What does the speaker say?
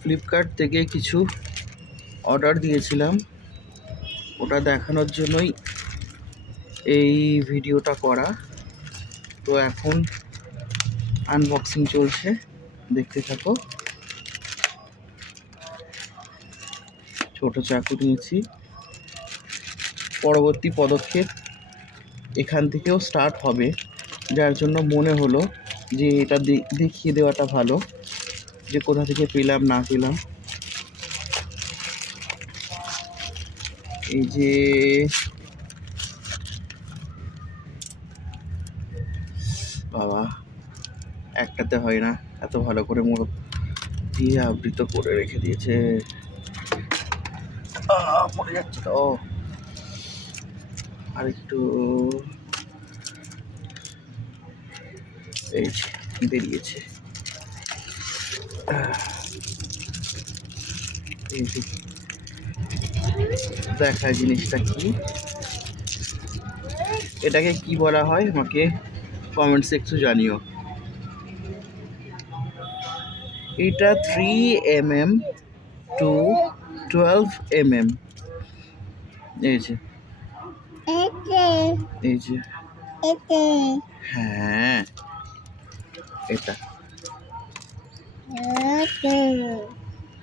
Flipkart থেকে কিছু order দিয়েছিলাম, ওটা দেখানোর জন্যই এই ভিডিওটা করা। তো এখন আনবক্সিং চলছে, দেখতে থাকো। ছোট চাকু নিয়েছি। পরবর্তী পদক্ষেপ এখান থেকেও স্টার্ট হবে, যার জন্য মনে হলো যে এটা দেখিয়ে দেওয়াটা ভালো, যে কোথা থেকে পেলাম না পেলাম। এই যে বাবা, একটাতে হয় না, এত ভালো করে মোড়ক দিয়ে আবৃত করে রেখে দিয়েছে। পড়ে যাচ্ছে তো, আর একটু। এই যে বেরিয়েছে। এই যে দেখায় জিনিসটা কি, এটাকে কি বলা হয় আমাকে কমেন্ট সেকশনে জানিও। এটা 3mm to 12mm। এই যে এই যে হ্যাঁ, এটা